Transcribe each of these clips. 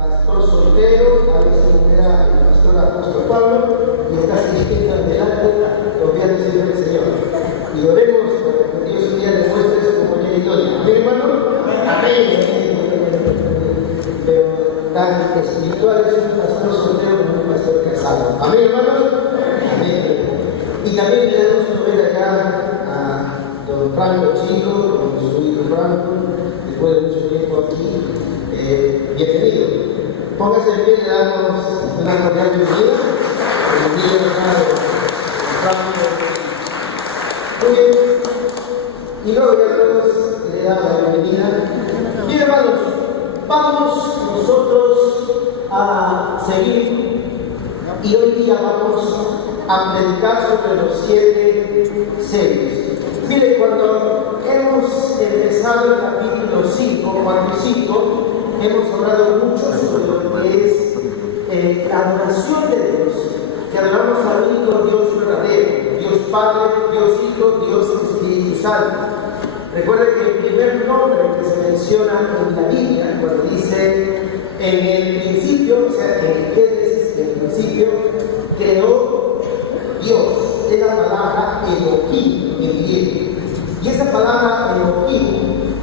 Pastor soltero, a veces era el pastor apóstol Pablo, y está siguiendo adelante, confiando siempre en el Señor. Y oremos para que Dios un día demuestre su compañía y gloria. ¿Amén, hermano? Amén. Pero tan espiritual es un pastor soltero como un pastor casado. Amén, hermanos. Amén. Y también le damos que ver acá a don Franco Chico, con su hijo Franco, después de mucho tiempo aquí. Bienvenido. Póngase en pie, le damos una cordial bienvenida. Muy bien. Y luego ya todos le damos la bienvenida. Bien, hermanos, vamos nosotros a seguir. Y hoy día vamos a predicar sobre los 7 sellos. Mire, cuando hemos empezado el capítulo 5, Juan 5, hemos hablado mucho sobre lo que es la adoración de Dios, que adoramos al único Dios verdadero, Dios Padre, Dios Hijo, Dios Espíritu Santo. Recuerden que el primer nombre que se menciona en la Biblia, cuando dice en el principio, o sea, en el Génesis, en el principio, creó Dios, es la palabra Elohim en griego. Y esa palabra Elohim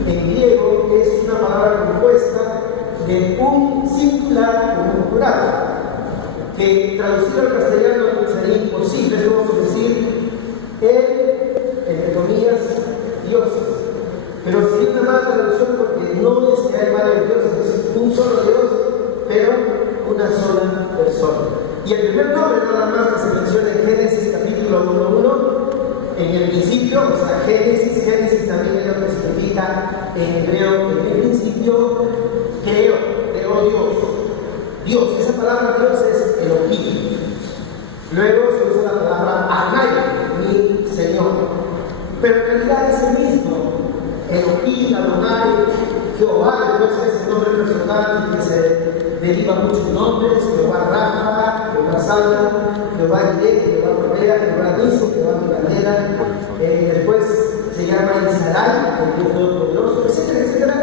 en griego es una palabra compuesta de un singular con un plural, que traducido al castellano sería imposible, debemos decir, entre comillas, dioses. Pero sería una mala traducción porque no es que hay varios dioses, es un solo Dios, pero una sola persona. Y el primer nombre nada más que se menciona en Génesis capítulo 1:1, en el principio, o sea, Génesis también es lo que significa en hebreo, en el principio creó Dios. Esa palabra Dios es Elohim. Luego se usa la palabra Adonai, mi Señor. Pero en realidad es el mismo. Elohim, Adonai, Jehová, después es el nombre personal que se deriva muchos nombres: Jehová Rafa, Jehová Salva, Jehová Irene, Jehová Provea, Jehová Niso, Jehová Milanera. Después se llama Isarai, el Dios Todopoderoso, etcétera, etcétera,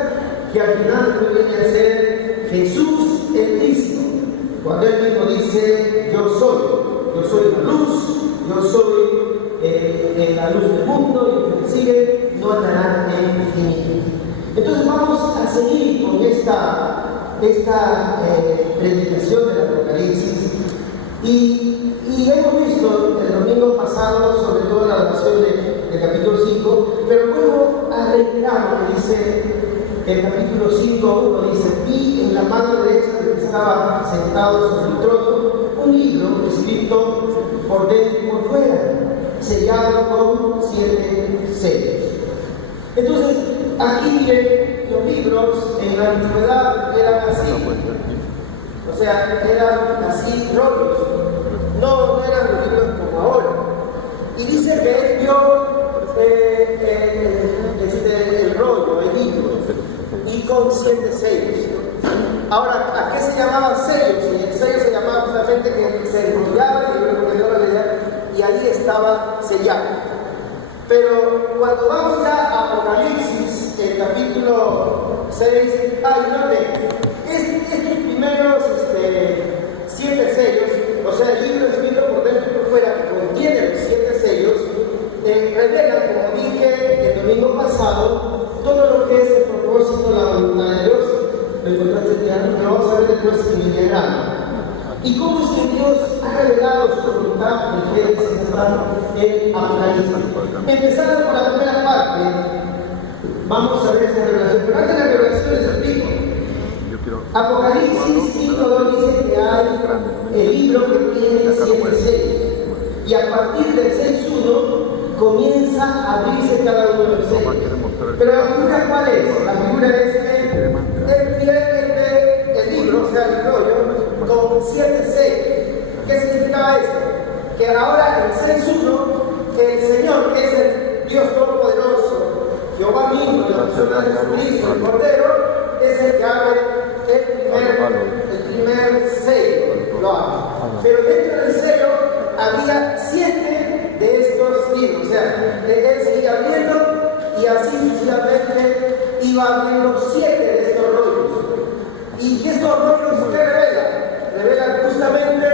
que al final viene a ser Jesús el Cristo, cuando él mismo dice: yo soy la luz, yo soy la luz del mundo, y el que sigue no andará en infinito. Entonces vamos a seguir con esta predicación del Apocalipsis, y hemos visto el domingo pasado sobre todo la oración del capítulo 5, pero vuelvo a reiterar lo que dice el capítulo 5:1, dice: vi en la mano derecha del que estaba sentado sobre el trono un libro escrito por dentro y por fuera, sellado con 7 sellos. Entonces, aquí miren, los libros en la antigüedad eran así, o sea, eran así rollos, no eran los libros como ahora. Y dice que él vio el rollo, el libro, y con 7 sellos. Ahora, ¿a qué se llamaban sellos? Y el sello se llamaba justamente que se enrollaba y ahí estaba sellado. Pero cuando vamos ya a Apocalipsis, el capítulo 6, noten, estos primeros 7 sellos, o sea, el libro escrito por dentro y por fuera, que contiene los 7 sellos, revelan, como dije el domingo pasado, todo lo que es el propósito, la voluntad de Dios. Lo encontraste ya, lo vamos a ver después en el diagrama. ¿Y cómo es que Dios ha revelado su voluntad en Génesis en Apocalipsis? Empezando por la primera parte, vamos a ver esta revelación. Pero antes de la revelación les explico. Apocalipsis 5:2 dice que hay el libro que tiene 7 sellos. Y a partir del 6:1 comienza a abrirse cada uno de los sellos. Pero la figura, ¿cuál es? La figura es que él tiene el libro, o sea, el rollo, con 7 sellos. ¿Qué significaba esto? Que ahora el 6:1, el Señor, que es el Dios Todopoderoso, Jehová mismo, la persona de Jesucristo, el Cordero, es el que abre el primer sello, lo abre. Pero dentro del sello había 7 de estos libros, o sea, él seguía abriendo y así sucesivamente iba abriendo 7 de estos rollos. Y estos rollos que revelan justamente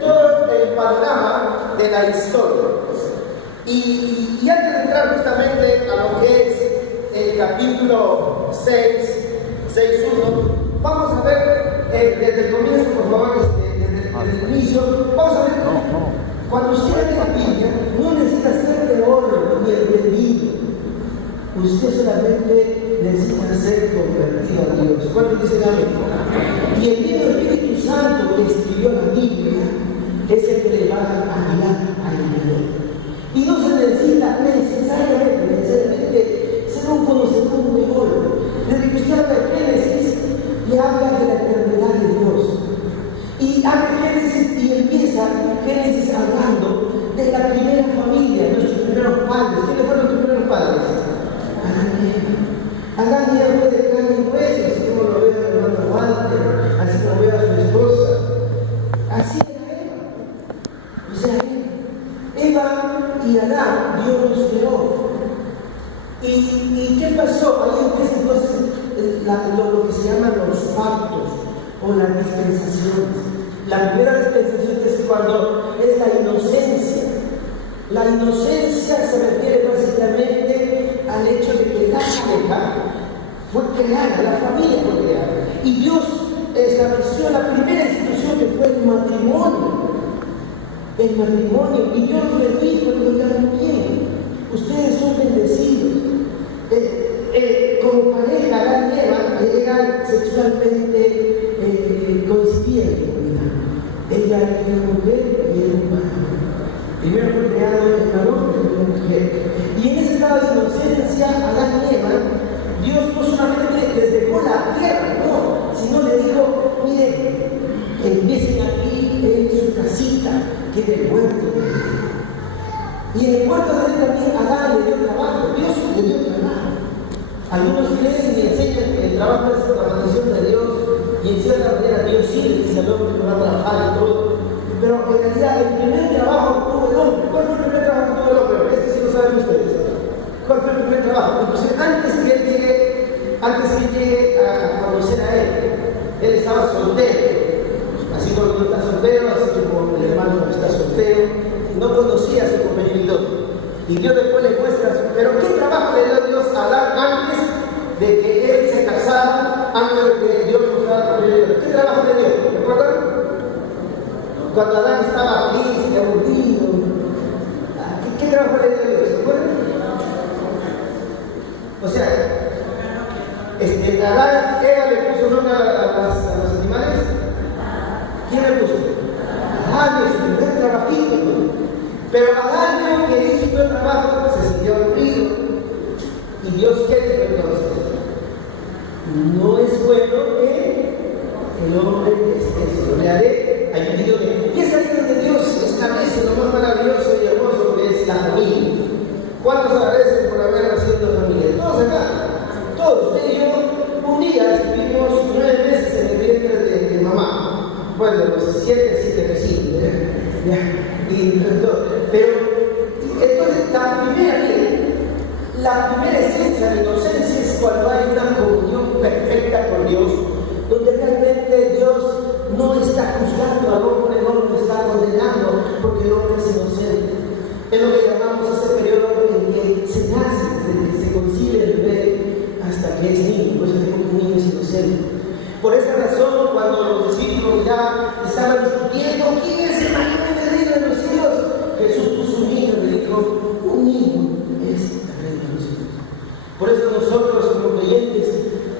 todo el panorama de la historia. Y antes de entrar justamente a lo que es el capítulo 6.1, vamos a ver desde el comienzo, por favor, desde el inicio, vamos a ver, cuando usted lee la Biblia, no necesita ser teólogo ni entendido, usted solamente necesita ser convertido a Dios. ¿Cuántos dicen amén? Y el mismo Espíritu Santo que escribió la Biblia es el que le va a guiar al Señor. Y no se necesita necesariamente ser un conocedor de teólogo. Desde que usted habla de Génesis y habla de la eternidad de Dios. Y habla de Génesis y empieza Génesis hablando de la primera familia, nuestros primeros padres. ¿Quiénes fueron los primeros padres? Adán y Eva fue de carne y hueso, así como lo ve el hermano Walter, así como ve a su esposa. Así era Eva. O sea, Eva y Adán, Dios los creó. ¿Y qué pasó? Ahí empieza entonces lo que se llaman los pactos o las dispensaciones. La primera dispensación es cuando es la inocencia. La inocencia se refiere básicamente al hecho de que la pareja fue creada, la familia fue creada. Y Dios estableció la primera institución que fue el matrimonio. El matrimonio. Y Dios les dijo, muy bien, ustedes son bendecidos. Como pareja, Adán y Eva eran sexualmente coincidían en comunidad. Ella era una mujer y era un varón. Primero fue creado el varón y la mujer. Y en ese estado de inocencia, Adán y Eva, Dios no solamente les dejó la tierra, no, sino le dijo, mire, empiecen aquí en su casita, que es el huerto de Dios. Y en el huerto de Dios también Adán le dio trabajo, Dios le dio trabajo. Algunos creen y enseñan que el trabajo es la bendición de Dios, y en cierta manera Dios sí le dice al hombre que va a trabajar y todo. Pero en realidad el primer trabajo que tuvo el hombre, ¿cuál fue el primer trabajo que tuvo el hombre? Este sí lo saben ustedes. ¿Cuál fue el primer trabajo? Inclusive antes que él llegue a conocer a él estaba soltero. Así como uno está soltero, así como el hermano está soltero, no conocía a su compañerito. Y Dios después le muestra, pero ¿qué trabajo le dio Dios a Adán antes de que él se casara, antes de que Dios mostrara a compañerito? ¿Qué trabajo le dio? ¿Recuerdan? Cuando Adán estaba triste, aburrido, ¿qué trabajo le dio Dios? ¿Recuerdan? O sea, Adán, Eva le puso nombre a los animales. ¿Quién le puso? Adán, es su primer trabajito, ¿no? Pero Adán vio que hizo el trabajo, se sintió aburrido. ¿Y Dios qué dijo entonces? No es bueno que el hombre esté solo. Le haré ayudarle. Y es ahí donde Dios establece lo más maravilloso y hermoso que es la familia. ¿Cuántos agradecen por haber nacido en la familia? Todos acá. Todos. Usted y yo, un día estuvimos 9 meses en el vientre de mamá. Bueno, los 7 recién. Pero entonces la primera esencia de inocencia es cuando hay una comunión perfecta con Dios, donde realmente Dios no está juzgando al hombre, no lo está condenando, porque el hombre es inocente. Es lo que llamamos ese periodo en que se nace, desde que se concibe el bebé hasta que es niño, por eso un niño es inocente. Por esa razón, cuando los discípulos ya estaban discutiendo quién es el mayor de los hijos, Jesús puso un niño y le dijo, un niño es el rey de los hijos. Por eso nosotros como creyentes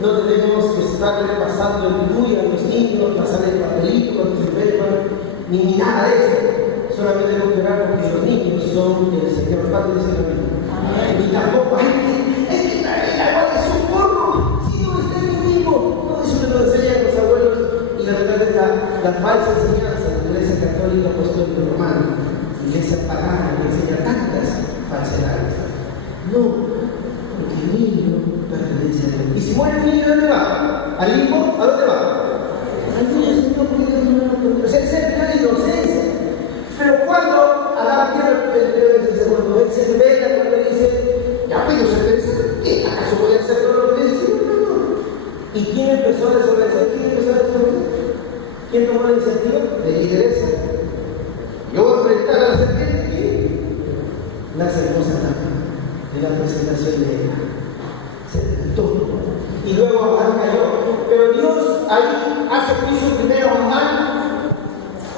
no tenemos que estar pasando el bulla a los niños, pasar el papelito cuando se enferman, ni nada de eso. Solamente tenemos que orar porque los niños son del Señor. Padre de Señor. Y tampoco hay que traer el agua de su porro, si no está en mi hijo. No, eso me lo enseñan los abuelos y la verdad es la falsa enseñanza de la Iglesia Católica Apostólica Romana, Iglesia pagana, que enseña tantas falsedades. No, porque el niño pertenece a Dios. Y si muere el niño, ¿a dónde va? ¿Al hijo? ¿A dónde va? Al niño, Señor, porque Dios no lo conoce. O sea, esa es la inocencia. Pero cuando Adán tiene el segundo, él se revela cuando dice, ya pues yo soy pensante, ¿qué? ¿Acaso voy a hacer todo lo que dice? No. ¿Y quién empezó a desobedecer? ¿Quién empezó ¿Quién tomó la iniciativa? De lideresa. Yo voy a enfrentar a la serpiente y la hermosa en la presentación de ella. Se tentó. Y luego Adán cayó. Pero Dios ahí hace juicio primero a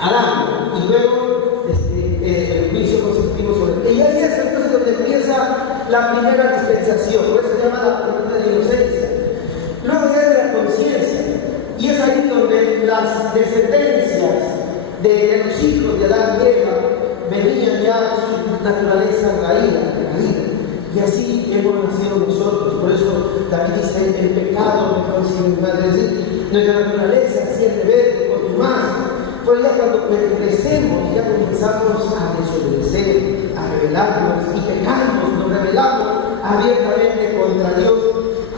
Adán, y luego el juicio consecutivo sobre él. Y ahí es entonces donde empieza la primera dispensación, por eso se llama la pregunta de la inocencia. Luego ya de la conciencia, y es ahí donde las descendencias de los hijos de Adán y Eva venían ya a su naturaleza caída. Y así hemos nacido nosotros. Por eso David dice: el pecado me consigue, es decir, nuestra naturaleza así es rebelde por más. Pero ya cuando crecemos, ya comenzamos a desobedecer, a rebelarnos y pecamos, nos rebelamos abiertamente contra Dios.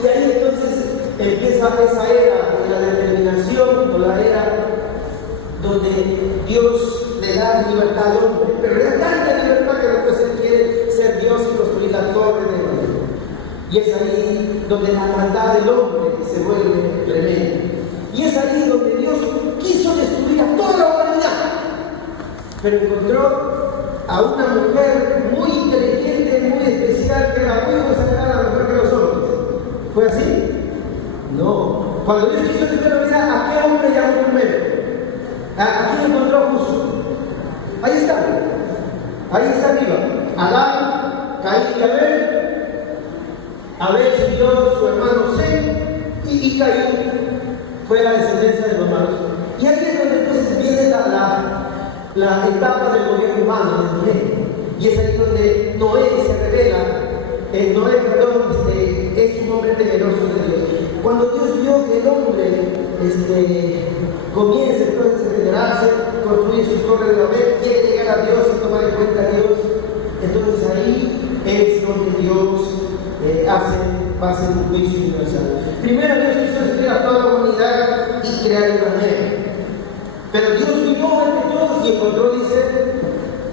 Y ahí entonces empieza esa era de la determinación, o la era donde Dios le da libertad al hombre, pero le da tanta libertad que después él quiere ser Dios y construir la torre de Babel. Y es ahí donde la maldad del hombre se vuelve tremenda. Y es ahí donde Dios quiso destruir a toda la humanidad, pero encontró a una mujer muy inteligente, muy especial, que era muy consagrada, mejor que los hombres. ¿Fue así? No. Cuando Dios quiso primero, mira, ¿a qué hombre llamó primero? ¿A quién encontró justo? Ahí está arriba. Adán, Caín y Abel. Abel siguió su hermano Set, y Caín fue la descendencia de los hermanos. Y ahí es donde entonces viene la etapa del gobierno humano, de Noé. Y es ahí donde Noé se revela. Noé, es un hombre temeroso de Dios. Cuando Dios vio que el hombre comienza entonces a regenerarse, construye su torre de Babel, quiere llegar a Dios y tomar en cuenta a Dios, entonces ahí es donde Dios va a hacer un juicio universal. Primero Dios quiso destruir a toda la humanidad y crear el planeta. Pero Dios miró entre todos y encontró, dice,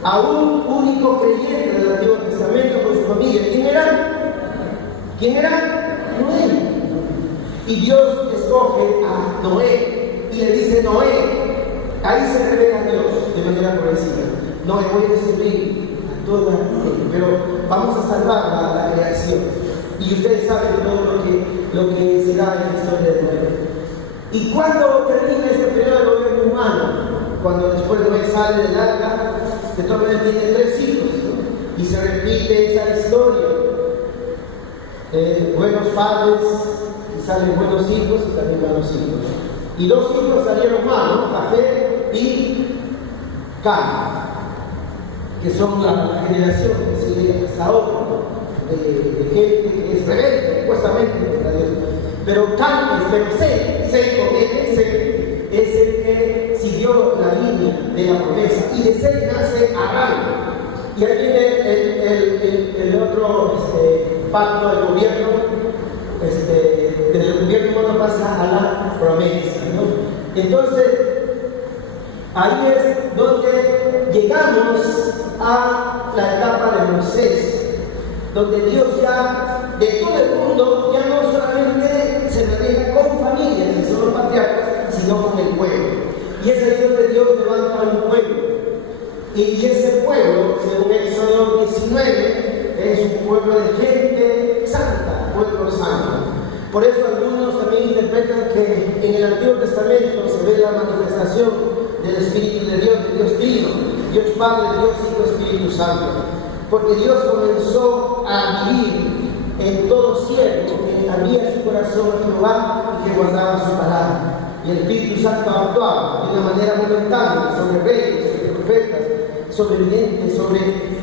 a un único creyente del Antiguo Testamento con su familia. ¿Quién era? Noé. Y Dios escoge a Noé y le dice: Noé, ahí se revela a Dios de manera progresiva. Noé, voy a destruir a toda la gente, pero vamos a salvar a la creación. Y ustedes saben todo lo que se da en la historia de Noé. ¿Y cuándo termina este periodo de gobierno humano? Cuando después Noé sale del arca, de todas maneras tiene 3 hijos, ¿no? Y se repite esa historia. Buenos padres, y salen buenos hijos y también malos hijos. Y 2 hijos salieron malos, Jafet y Cam, que son la generación que sigue hasta ahora, de gente que es rebelde, supuestamente contra Dios. Pero Cam, es el que siguió la línea de la promesa, y de Set nace Abraham. Y ahí viene el otro pacto del gobierno, del gobierno humano pasa a la promesa, ¿no? Entonces, ahí es donde llegamos a la etapa de Moisés, donde Dios ya, de todo el mundo, ya no solamente se maneja con familias, que son los patriarcas, sino con el pueblo. Y es ahí donde Dios levanta a un pueblo. Y ese pueblo, según Éxodo 19, es un pueblo de gente santa, pueblo santo. Por eso algunos también interpretan que en el Antiguo Testamento se ve la manifestación del Espíritu de Dios Trino, Dios Padre, Dios Hijo, Espíritu Santo. Porque Dios comenzó a vivir en todo siervo que abría su corazón a Jehová y que guardaba su palabra. Y el Espíritu Santo actuaba de una manera momentánea sobre reyes, sobre profetas, sobre videntes,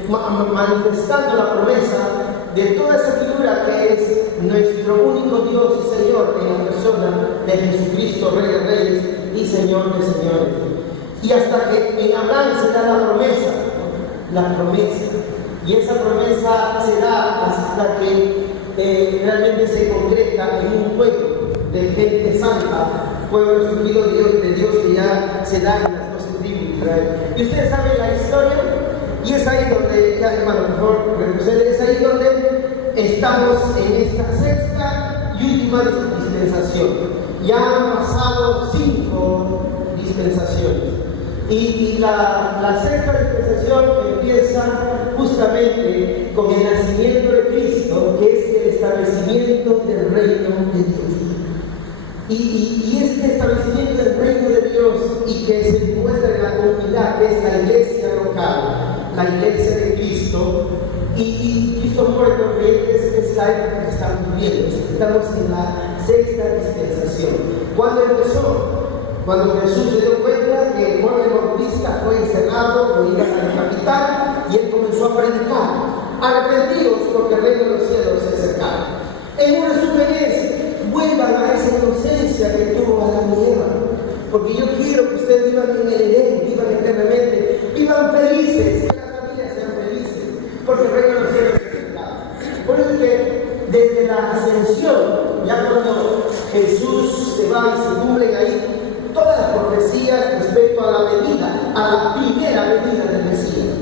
manifestando la promesa de toda esa figura que es nuestro único Dios y Señor en la persona de Jesucristo, Rey de Reyes y Señor de Señores. Y hasta que en Abraham se da la promesa. Y esa promesa se da hasta que realmente se concreta en un pueblo de gente santa, pueblo escogido de Dios que ya se da en las 12 tribus de Israel. Y ustedes saben la historia, y es ahí donde, ya hermano, mejor retroceder, es ahí donde estamos en esta 6ª y última dispensación. Ya han pasado 5 dispensaciones. Y la sexta dispensación empieza justamente con el nacimiento de Cristo, que es el establecimiento del reino de Dios. Y este establecimiento del reino de Dios y que se muestra en la comunidad, que es la iglesia local, la iglesia de Cristo, y Cristo muere con creyentes, es la época que estamos viviendo. Estamos en la sexta dispensación. ¿Cuándo empezó? Cuando Jesús se dio cuenta que Juan el Bautista fue encerrado, lo iban a decapitar, y él comenzó a predicar: arrepentidos, porque el reino de los cielos se acerca. En un resumen es: vuelvan a esa inocencia que tuvo Adán y Eva, porque yo quiero que ustedes vivan en el Edén, vivan eternamente, vivan felices, que las familias sean felices, porque el reino de los cielos se acerca. Por eso es que desde la ascensión, ya cuando Jesús se va y se cumplen ahí todas las profecías respecto a la venida, a la primera venida del Mesías.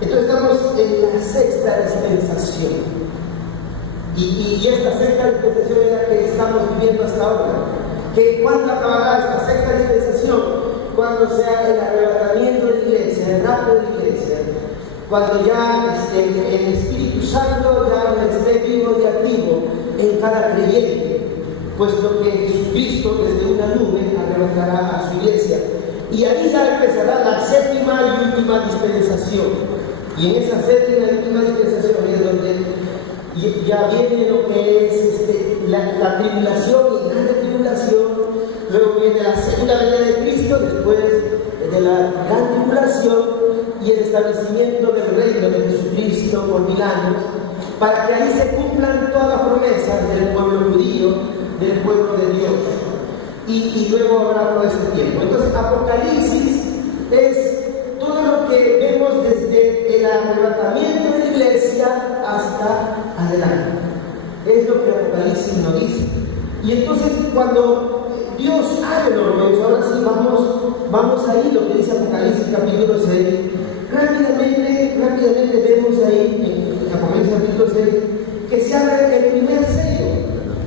Entonces estamos en la sexta dispensación. Y esta sexta dispensación es la que estamos viviendo hasta ahora. Que ¿cuándo acabará esta sexta dispensación? Cuando sea el arrebatamiento de la iglesia, el rapto de la iglesia. Cuando ya el Espíritu Santo ya esté vivo y activo en cada creyente, puesto que Jesucristo desde una nube arrebatará a su iglesia. Y ahí ya empezará la séptima y última dispensación. Y en esa séptima y última dispensación es donde ya viene lo que es la tribulación y grande tribulación. Luego viene la segunda venida de Cristo, después de la gran tribulación y el establecimiento del reino de Jesucristo por 1000 años, para que ahí se cumplan todas las promesas del pueblo judío, del pueblo de Dios. Y luego habrá todo ese tiempo. Entonces Apocalipsis es todo lo que vemos desde el arrebatamiento de la iglesia hasta adelante. Es lo que Apocalipsis nos dice. Y entonces cuando Dios abre los rollos, ahora sí vamos ahí lo que dice Apocalipsis capítulo 6. Rápidamente vemos ahí en Apocalipsis capítulo 6 que se abre el primer sello.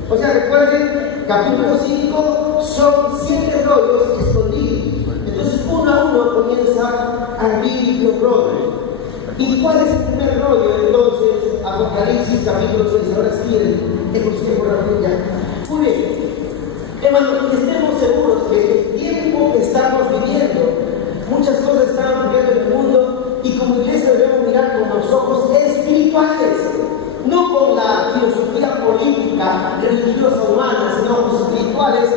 O sea, recuerden, capítulo 5 son 7 rollos escondidos. Entonces, uno a uno comienza a abrir los rollos. ¿Y cuál es el primer rollo? Entonces, Apocalipsis capítulo 6. Ahora sí, hemos que borrar ya. Muy bien. Hermanos, estemos seguros que el tiempo que estamos viviendo, muchas cosas están ocurriendo en el mundo y como iglesia debemos mirar con los ojos espirituales. No con la filosofía política, religiosa, humana, sino espirituales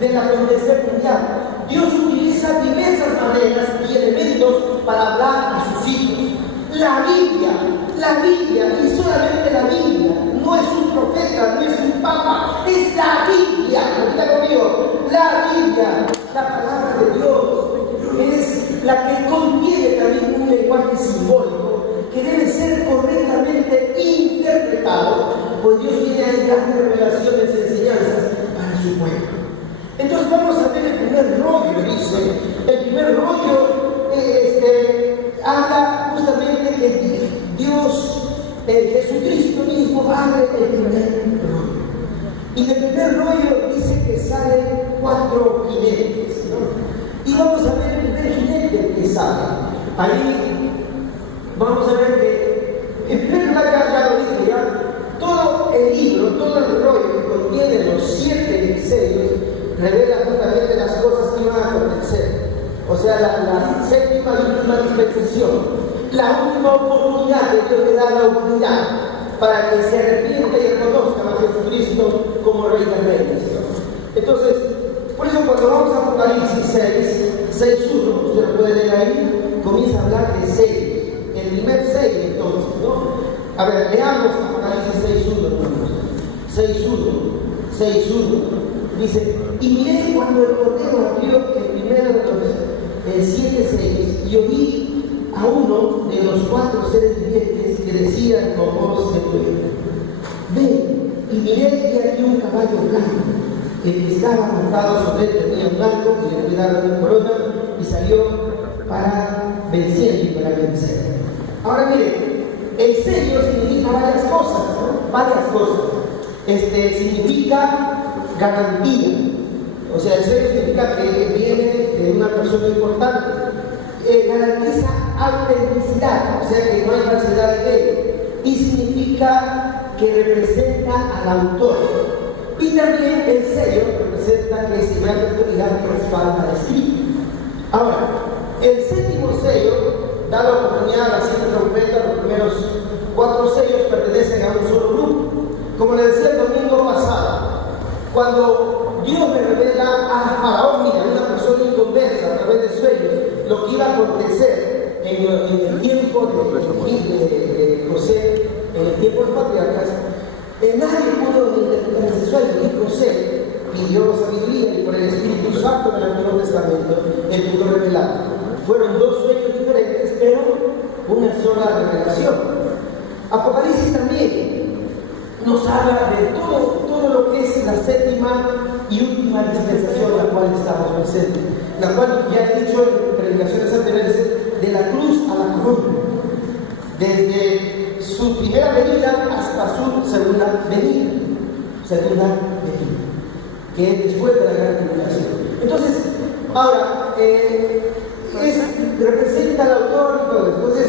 del acontecer mundial. Dios utiliza diversas maneras y elementos para hablar a sus hijos. La Biblia, y solamente la Biblia, no es un profeta, no es un papa, es la Biblia. Repita conmigo, la Biblia, la palabra de Dios, es la que contiene también un lenguaje simbólico que debe ser correctamente interpretado, pues Dios tiene ahí grandes revelaciones y enseñanzas para su pueblo. Entonces vamos a ver el primer rollo, dice. El primer rollo habla justamente que Dios, Jesucristo mismo, abre el primer rollo. Y del primer rollo dice que salen 4 jinetes, ¿no? Y vamos a ver el primer jinete que sale. Ahí vamos a ver que, en primer lugar, ya lo dije ya, todo el libro, todo el rollo que contiene los 7 sellos, revela justamente las cosas que van a acontecer. O sea, la séptima y última dispensación, la última oportunidad que Dios le da a la humanidad para que se arrepienta y reconozca a Jesucristo como Rey de Reyes. Entonces, por eso cuando vamos a Apocalipsis 6:1, usted lo puede leer ahí, comienza a hablar de sellos. El primer sello, entonces, ¿no? A ver, leamos Apocalipsis 6:1. Dice: y miré cuando el Cordero abrió el primero de los 7 sellos, y oí a uno de los 4 seres vivientes que decía con voz de fuego: ven, y miré y aquí un caballo blanco, el que estaba montado sobre él tenía un arco y le cuidaron una corona, y salió para vencer y para vencer. Ahora miren, el sello significa varias cosas, ¿no? Varias cosas. Significa garantía. O sea, el sello significa que viene de una persona importante. Garantiza autenticidad, o sea que no hay falsedad en él, y significa que representa al autor. Y también el sello representa que es señal de autoridad que respalda al escrito. Ahora, el séptimo sello da la oportunidad a las 7 trompetas. Los primeros 4 sellos pertenecen a un solo grupo. Como les decía el domingo pasado, cuando Dios me revela a Faraón, mira, una persona inconversa a través de sueños, lo que iba a acontecer en el tiempo de José, en el tiempo de los patriarcas, nadie pudo interpretar ese sueño, y José pidió sabiduría, y por el Espíritu Santo del Antiguo Testamento él pudo revelar. Fueron 2 sueños diferentes, pero una sola revelación. Apocalipsis también nos habla de todo lo que es la séptima y última dispensación a la cual estamos presentes, la cual ya he dicho en predicaciones anteriores, de la cruz a la corona, desde su primera venida hasta su segunda venida, que es después de la gran tribulación. Entonces, ahora, representa al autor y todo. Entonces,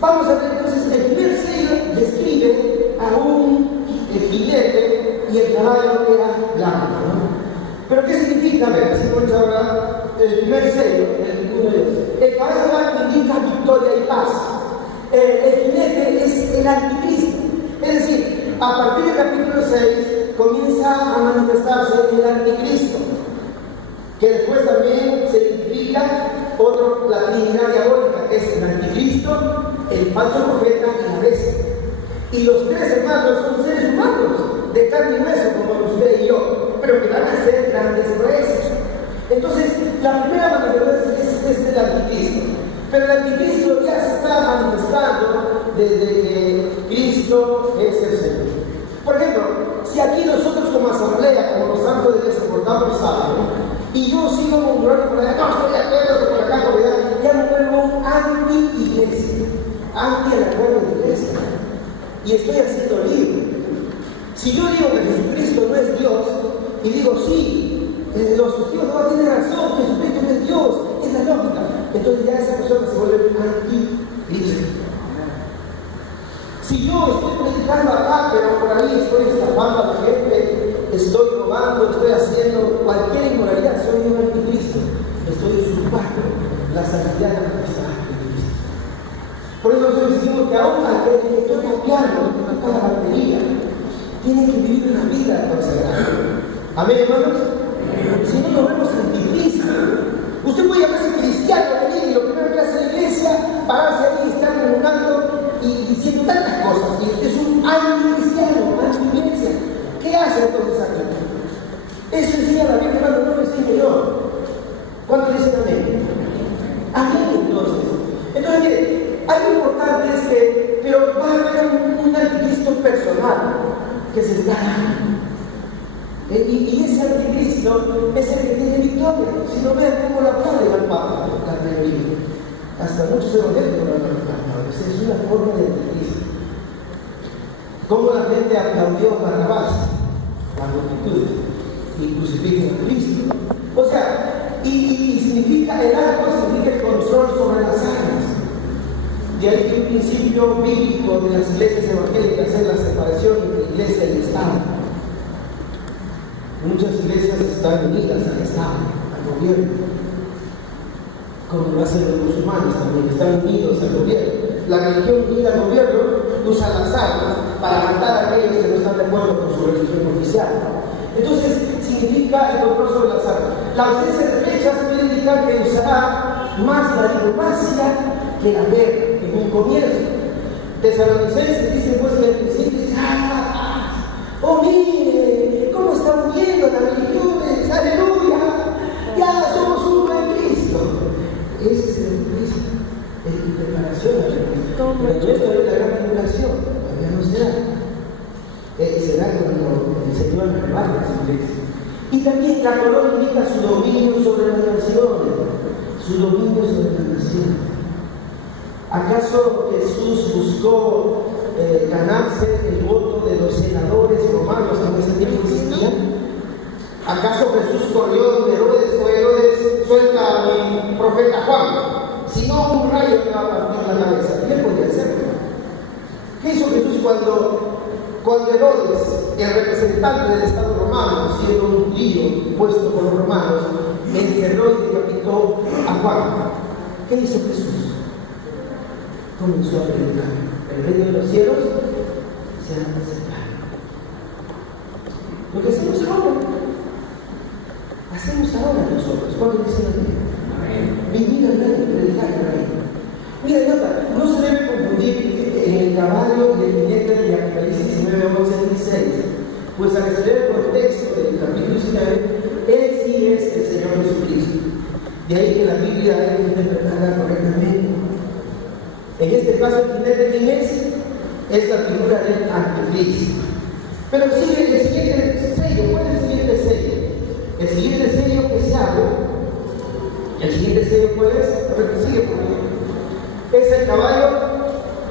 vamos a ver, entonces, el primer sello describe a un jinete y el caballo era blanco, ¿no? ¿Pero qué significa? A ver, si vamos ahora, el primer sello, el caballo blanco indica victoria y paz. El jinete es el anticristo. Es decir, a partir del capítulo 6 comienza a manifestarse el anticristo, que después también se identifica la Trinidad diabólica, que es el anticristo, el falso profeta y la bestia. Y los 3 hermanos son seres humanos, de carne y hueso, como usted y yo, pero que van a hacer grandes proezas. Entonces, la primera manifestación es el anticristo. Pero el anticristo ya se está manifestando desde que Cristo es el Señor. Por ejemplo, si aquí nosotros como asamblea, como los santos de Dios, portamos algo, y yo sigo murmurando por allá, no estoy de acuerdo por acá, por allá, ya me vuelvo un anti-iglesia, anti-acuerdo de iglesia, y estoy haciendo libre. Si yo digo que Jesucristo no es Dios, y digo sí, los testigos no tienen razón, Jesucristo no es Dios, es la lógica, entonces ya esa persona se vuelve anti-iglesia. Si yo estoy predicando acá, pero por ahí estoy estafando a la gente, estoy robando, estoy haciendo cualquier inmoralidad, soy un anticristo, estoy usurpando la santidad de nuestra Cristo. Por eso nosotros decimos que aún aquel que estoy cambiando, que toda la batería, tiene que vivir una vida consagrada. Amén, hermanos. Si no nos vemos anticristo, usted puede llamarse cristiano, venir y lo primero que hace la iglesia, pararse ahí y estar murmurando y diciendo tantas cosas, y usted es un anticristiano, anti-iglesia. ¿Qué hace entonces aquí? Eso enseña la Biblia, hermano, no lo enseño yo. ¿Cuánto dicen amén? Amén, entonces. Entonces, mire, algo importante es que, pero va a haber un anticristo personal que se está dando. Y ese anticristo es el que tiene victoria. Si no vean cómo la pone el Papa, la Biblia. Hasta muchos evangélicos lo han reclamado. Es una forma de anticristo. Cómo la gente aplaudió a Barrabás, la multitud, y crucifican a Cristo. O sea, y significa, el arco significa el control sobre las armas. De ahí que un principio bíblico de las iglesias evangélicas es la separación entre iglesia y Estado. Muchas iglesias están unidas al Estado, al gobierno, como lo hacen los musulmanes también, están unidos al gobierno. La religión unida al gobierno usa las armas para matar a aquellos que no están de acuerdo con su religión oficial. Entonces, significa el control sobre las armas. La ausencia de fechas puede indicar que usará más la diplomacia que la guerra en un comienzo. Tesalonicenses dicen pues que al principio dice, oh mire, cómo están muriendo las religiones, aleluya, ya somos uno en Cristo. Ese es el Cristo, en preparación a Cristo. Pero esto es la gran tribulación, todavía no será. Será cuando el Señor arrebate a su iglesia. Y también la corona indica su dominio sobre las naciones, su dominio sobre las naciones. ¿Acaso Jesús buscó ganarse el voto de los senadores romanos que en ese tiempo existían? ¿Acaso Jesús corrió donde Herodes fue? Herodes, suelta a mi ¿Qué hizo Jesús cuando Herodes, el representante del Estado romano, siendo un judío puesto por los romanos, encerró y decapitó a Juan? ¿Qué hizo Jesús? Comenzó a predicar: el reino de los cielos se ha acercado. Lo que hacemos ahora, hacemos ahora nosotros. ¿Cuándo dice la Biblia? Vivir al reino, predicar al reino. Mira, nota, no se debe confundir el caballo y el jinete de Apocalipsis 19, 11 y 16. Pues al leer el contexto del capítulo 19, él sí es el Señor Jesucristo. De ahí que la Biblia hay que interpretarla correctamente. En este caso, el jinete, ¿quién es? Es la figura del anticristo. Pero sigue el siguiente sello. ¿Cuál es el siguiente sello? El siguiente sello que se abre. ¿El siguiente sello cuál es? A ver, sigue por ahí. Es el caballo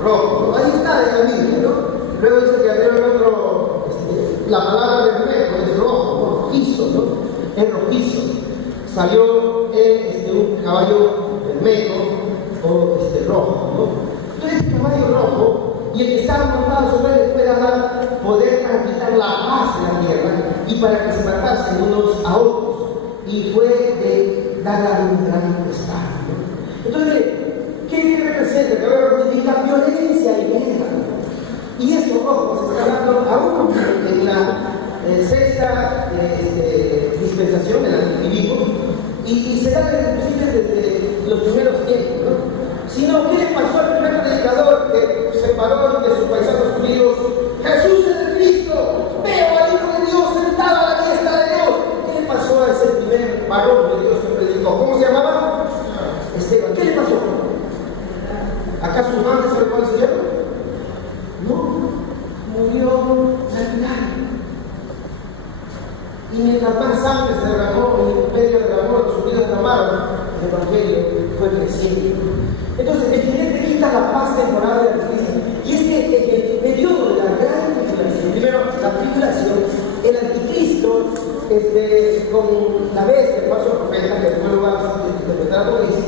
rojo. Ahí está en la Biblia, ¿no? Luego dice que abrieron otro, la palabra bermejo es rojo, rojizo, ¿no? Es rojizo. Salió un caballo bermejo o rojo, ¿no? Entonces el caballo rojo, y el que estaba montado sobre él esperaba poder para quitar la paz de la tierra y para que se matasen unos a otros. Y fue de dar un gran espada, ¿no? Entonces, ¿qué representa? Que ahora significa violencia y guerra. Y eso, ojo, se está hablando aún en la sexta dispensación del anticristo, y se da inclusive desde los primeros tiempos, ¿no? Sino, ¿qué le pasó al primer predicador que se paró de sus paisanos judíos? Jesús es el Cristo, veo al Hijo de Dios sentado a la diestra de Dios. ¿Qué le pasó a ese primer varón de Dios que predicó? ¿Cómo se llamaba? Esteban. ¿Qué le pasó? ¿Acaso su madre sabe cuál se llama? No, murió lapidado. Y mientras más sangre se derramó, el imperio derramó, los judíos derramaron, el evangelio fue creciendo. Entonces, el jinete quita la paz temporal de la Cristo. Y es que en el periodo de la gran tribulación, primero la tribulación, el anticristo, con la bestia, el falso profeta, que después lo va a interpretar como dice,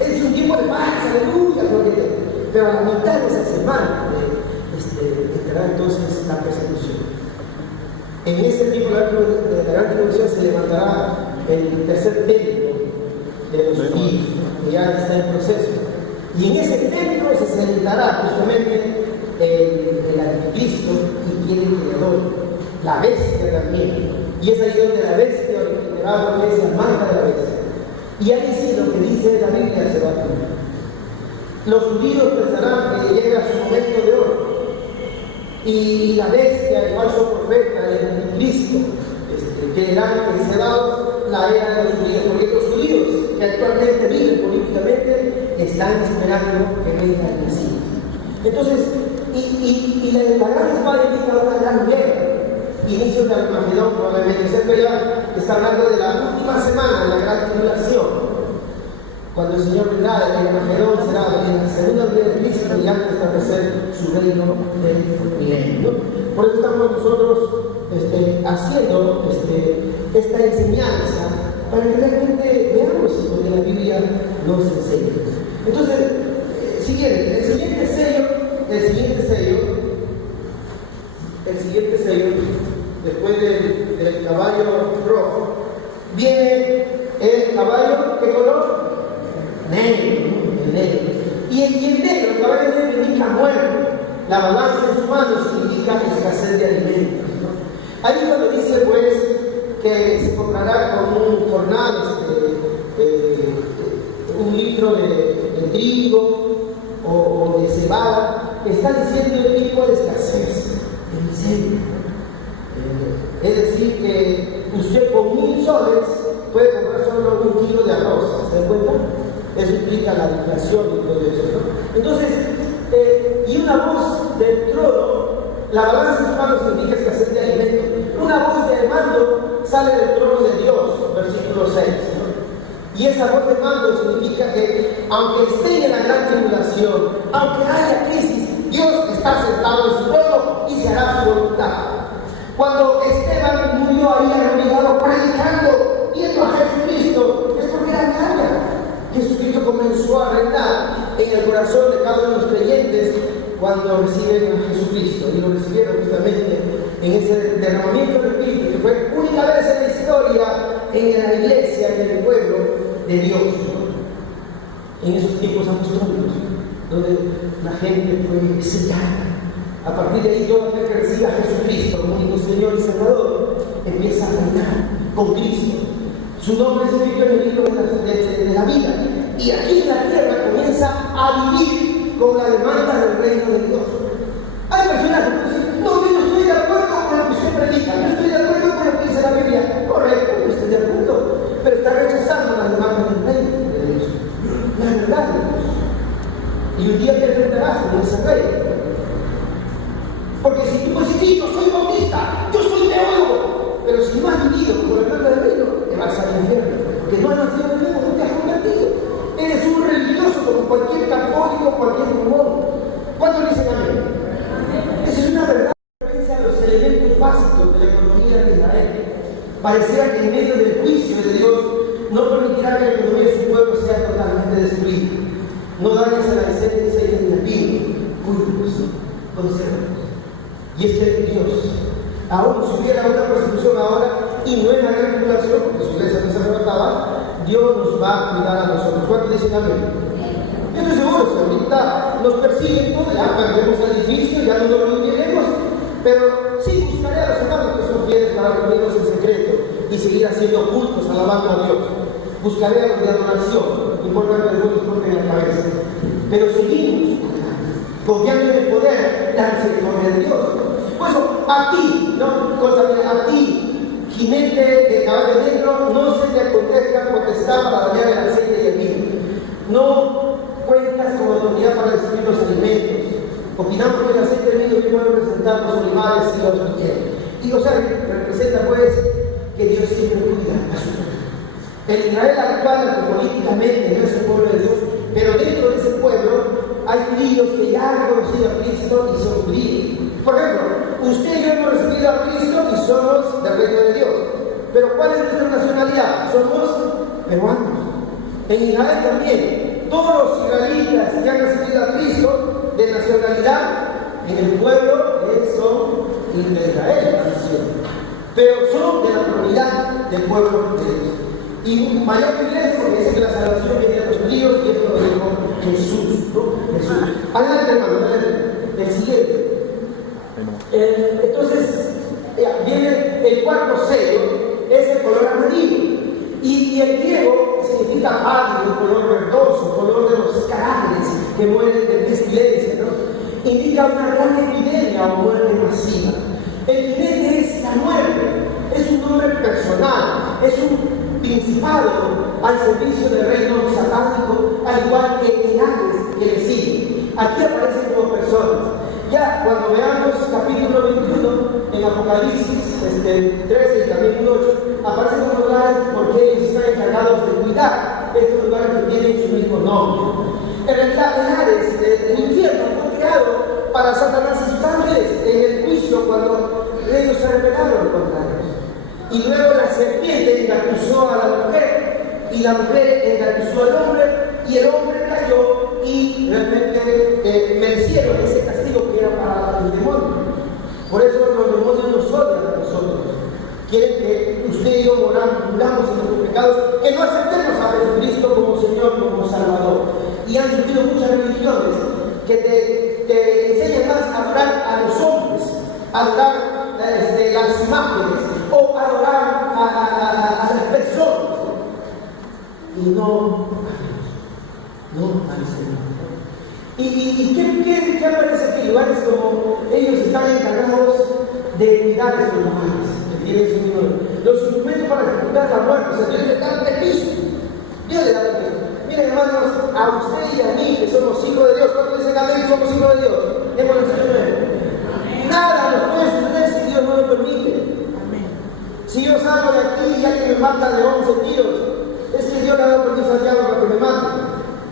es un tiempo de paz, aleluya, gloria a Dios. Pero a la mitad de esa semana entrará entonces la persecución. En ese tiempo de la gran tribulación se levantará el tercer templo de los judíos, que ya está en proceso. Y en ese templo se sentará justamente el anticristo y quien el creador, la bestia también. Y es ahí donde la bestia original, que es la marca de la bestia. Y ahí sí lo que dice la Biblia se va a cumplir. Los judíos pensarán que llega su momento de oro. Y la bestia, el falso profeta, el anticristo, quedarán encerrados la era de los judíos. Porque los judíos que actualmente viven políticamente están esperando que venga el Mesías. Entonces, la gran espada indica una gran guerra. Inicios de Armagedón, probablemente. Cerca ya está hablando de la última semana de la gran tribulación. Cuando el Señor vendrá, el Armagedón será en la segunda venida de Cristo y antes de establecer su reino del milenio. Por eso estamos nosotros haciendo esta enseñanza para que realmente veamos lo que la Biblia nos enseña. Entonces, el siguiente sello, después del caballo rojo, viene el caballo, ¿qué color? Negro, el negro. Y el negro, el caballo negro indica muerte. La balanza en su mano significa escasez de alimentos, ¿no? Ahí cuando dice, pues, que se comprará con un jornal, un litro de trigo o de cebada, está diciendo el tipo de escasez, de miseria. Es decir, que usted con 1,000 soles puede comprar solo 1 kilo de arroz, ¿se dan cuenta? Eso implica la inflación y todo eso, ¿no? Entonces, y una voz del trono, la balanza en sus manos significa escasez de alimentos. Una voz de mando sale del trono de Dios, versículo 6, ¿no? Y esa voz de mando significa que, aunque esté en la gran tribulación, aunque haya crisis, Dios está sentado en su trono y se hará su voluntad. Cuando Esteban murió ahí arrodillado, predicando, viendo a Jesucristo, es porque era grande. Jesucristo comenzó a reinar en el corazón de cada uno de los creyentes cuando reciben a Jesucristo, y lo recibieron justamente en ese derramamiento del Espíritu, que fue única vez en la historia, en la iglesia, en el pueblo de Dios, en esos tiempos apostólicos, donde la gente fue sellada. A partir de ahí, todo aquel que recibe a Jesucristo como único Señor y Salvador, empieza a reinar con Cristo. Su nombre es escrito en el libro de la vida. Y aquí en la tierra comienza a vivir con la demanda del reino de Dios. Hay personas que dicen, no, yo no estoy de acuerdo con lo que usted predica, yo estoy de acuerdo con lo que dice la Biblia. Correcto, yo estoy de acuerdo, pero está rechazando las demandas del reino de Dios, la verdad de Dios. Y un día te enfrentarás con ese rey. Porque si tú dices, sí, yo soy bautista, yo soy teólogo, pero si no has vivido con la verdad del reino, te vas al infierno. Porque no has nacido de nuevo, no te has convertido. Eres un religioso como cualquier católico, cualquier mormón. ¿Cuántos dicen amén? Esa es una verdad referencia a los elementos básicos de la economía de Israel. Pareciera que en medio del juicio de Dios no permitirá que la economía de su pueblo sea totalmente destruida. No dañes a la esencia y la vida, cuídalos, consérvalos. Y es que Dios, aún si hubiera una persecución ahora y no en la gran tribulación, porque su iglesia no se arrebataba, Dios nos va a cuidar a nosotros. ¿Cuántos dicen amén? Yo estoy seguro, si ahorita nos persiguen todo, ya perdemos el edificio, ya no lo viviremos, pero sí buscaré a los hermanos que son fieles para reunirnos en secreto y seguir haciendo cultos, alabando a Dios. Buscaré a los de adoración, no importa que algunos corten la cabeza, pero seguimos confiando en el poder, la misericordia de Dios. Por eso, a ti, ¿no? A ti, jinete de caballo negro, no se te acontezca potestad para dañar el aceite y el vino. No cuentas con autoridad para destruir los alimentos. Opinamos que el aceite y el vino pueden representar los animales y los quieren. Y o sea, representa pues que Dios siempre cuida a su pueblo. El Israel actual, políticamente, no es el pueblo de Dios, pero dentro de ese pueblo hay judíos que ya han conocido a Cristo y son judíos. Por ejemplo, usted y yo hemos recibido a Cristo y somos del reino de Dios. Pero ¿cuál es nuestra nacionalidad? Somos peruanos. En Israel también, todos los israelitas que han recibido a Cristo de nacionalidad en el pueblo son de Israel, la nación. Pero son de la comunidad del pueblo de Dios. Y mayor privilegio es que la salvación viene de los judíos y esto lo dijo Jesús, ¿no? Jesús. Adelante, hermano, adelante. El siguiente. Entonces, viene el cuarto sello, es el color amarillo. Y el griego significa pálido, color verdoso, color de los cadáveres que mueren de pestilencia, ¿no? Indica una gran epidemia o muerte masiva. El jinete es la muerte, es un nombre personal, es un principado al servicio del reino satánico, al igual que el Hades que le sigue. Aquí aparecen como personas. Ya cuando veamos capítulo 21 en Apocalipsis 13 y también 8, aparecen los lugares porque ellos están encargados de cuidar estos lugares que tienen su mismo nombre. En realidad, el Hades, el infierno, fue creado para Satanás y sus ángeles en el juicio cuando ellos se rebelaron contra Dios. Y luego la serpiente engatusó a la mujer, y la mujer engatusó al hombre, y el hombre cayó, y realmente merecieron ese castigo que era para el demonio. Por eso los demonios nos odian a nosotros. Quieren que usted y yo muramos en nuestros pecados, que no aceptemos a Jesucristo como Señor, como Salvador. Y han surgido muchas religiones que te enseñan más a adorar a los hombres, a adorar las imágenes, o adorar a las personas, y no al Señor. ¿Y qué aparece aquí? Lugares como ellos están encargados de cuidar estos lugares que tienen su nombre. Los instrumentos para ejecutar la muerte, o sea, Dios le da permiso. Dios le da permiso. Miren, hermanos, a usted y a mí, que somos hijos de Dios, ¿cuántos dicen amén? Somos hijos de Dios. Démosle el Señor. Nada nos puede suceder si Dios no lo permite. Si yo salgo de aquí y alguien me mata de 11 tiros, es que Dios le ha dado permiso al diablo para que me mate.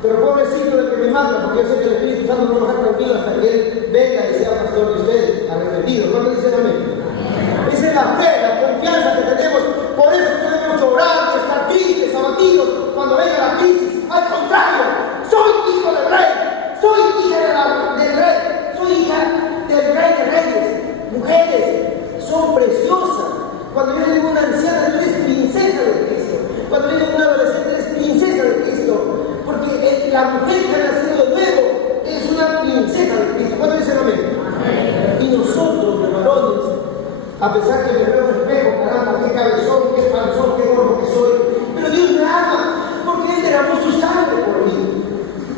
Pero pobrecito del que me mata, porque yo sé que el Espíritu Santo no va a dejar tranquilo hasta que Él venga y sea pastor de ustedes, arrepentido. ¿Cuándo dicen amén? Esa es la fe, la confianza que tenemos. Por eso podemos llorar, estar tristes, abatidos cuando venga la crisis. Al contrario, soy hijo del rey, soy hija del rey, soy A pesar que me veo en el espejo, caramba, qué cabezón, qué panzón, qué gordo que soy. Pero Dios me ama, porque Él derramó su sangre por mí.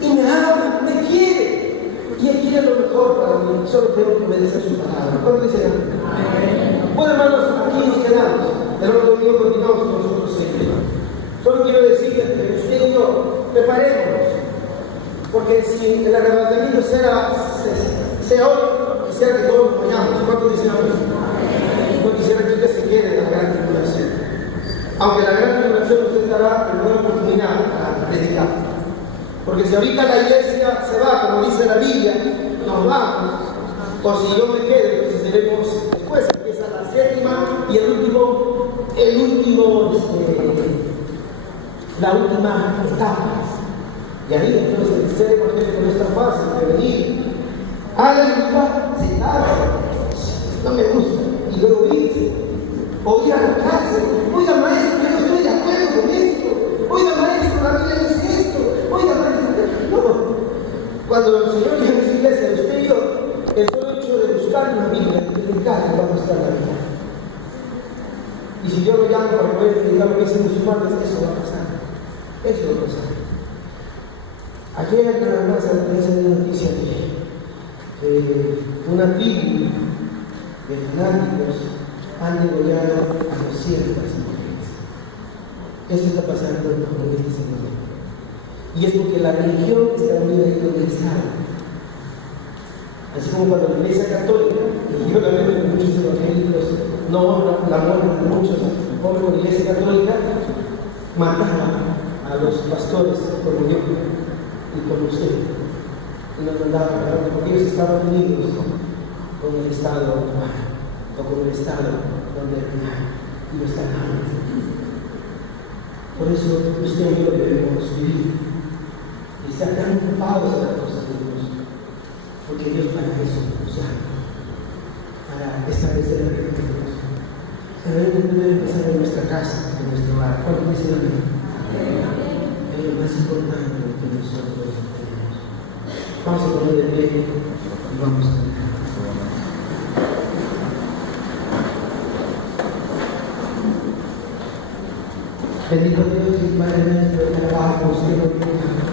Y me ama, me quiere. Y Él quiere lo mejor para mí. Solo tengo que obedecer su palabra. ¿Cuánto dicen amén? Bueno, hermanos, aquí nos quedamos. El otro domingo continuamos con nosotros siempre. Solo quiero decirles que usted y yo preparémonos. Porque si el arrebatamiento sea hoy, quisiera que todos nos vayamos. ¿Cuánto dicen amén? No quisiera que usted se quede en la gran tribulación. Aunque la gran tribulación usted dará una buena oportunidad para predicar. Porque si ahorita la iglesia se va, como dice la Biblia, nos vamos. O si yo me quedo, entonces seremos después. Empieza la séptima y la última etapa. Y ahí entonces el ser evangélico no es tan fácil de venir. Aleluya, sentarse. No me gusta. Y luego irse. O ir a la cárcel. Oiga, maestro, yo no estoy de acuerdo con esto. Oiga, maestro, la Biblia dice esto. Oiga, maestro. No. Cuando el Señor llega a su iglesia, usted y yo, el solo hecho de buscar una Biblia, de predicar, le va a mostrar la vida. Y si yo lo llamo para poder predicar lo que dicen musulmanes, eso va a pasar. Eso va a pasar. Ayer nada más aparece una noticia de una tribu de fanáticos han degollado a 200 mujeres. Eso está pasando con este Señor. Y es porque la religión está unida ahí con el Estado. Así como cuando la Iglesia Católica, y yo también veo muchos evangélicos no honran la muerte de muchos pobres de la Iglesia Católica, mataban a los pastores por Dios y por usted. Y nos mandaban, porque ellos estaban unidos con el Estado otomano, o con el Estado donde y no están nada. Por eso usted y yo debemos vivir y estar tan ocupados en las cosas de Dios, porque Dios para eso nos llama, para establecer el reino de Dios. Pero Él debe empezar en nuestra casa, en nuestro hogar. ¿Cuánto dice la Biblia? Es lo más importante que nosotros tenemos. Vamos a poner de pie y vamos a ver. Bendito Dios y Padre nuestro, te alabamos, te glorificamos.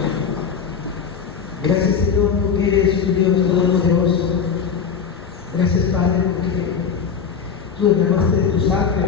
Gracias, Señor, porque eres un Dios todopoderoso. Gracias, Padre, porque tú derramaste de tu sangre.